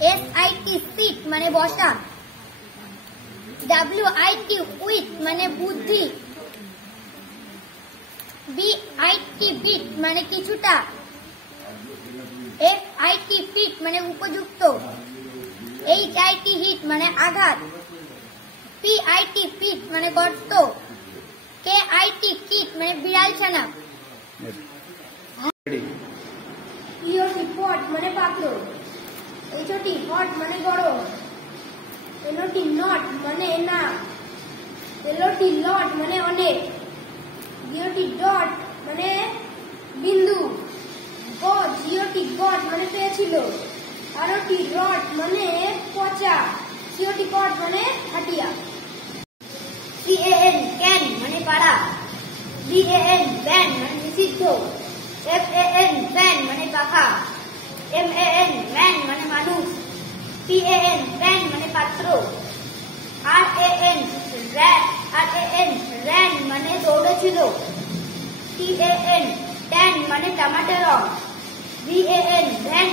SIT seat মানে বসা, WIT wheat মানে বুদ্ধি, BIT বিট মানে কিছুটা, FIT ফিট মানে উপযুক্ত, HIT হিট মানে আঘাত, PIT পিট মানে গর্ত, KIT কিট মানে বিড়াল ছানা, POT পট মানে পাত্র, HOT হট মানে গরম, NOT নট মানে না, LOT লট মানে অনেক, GOT ডট মানে বিন্দু, GOT গট মানে পেয়েছিল, ROT রট মানে পচা, COT কট মানে হাটিয়া, CAN ক্যান মানে পাড়া, BAN ব্যান মানে নিষিদ্ধ, FAN ফ্যান মানে পাখা, MAN ম্যান মানে মানুষ, PAN প্যান মানে পাত্র, RAN র্যান মানে দৌড়েছিল, TAN ট্যান মানে টমেটো রং, VAN ভ্যান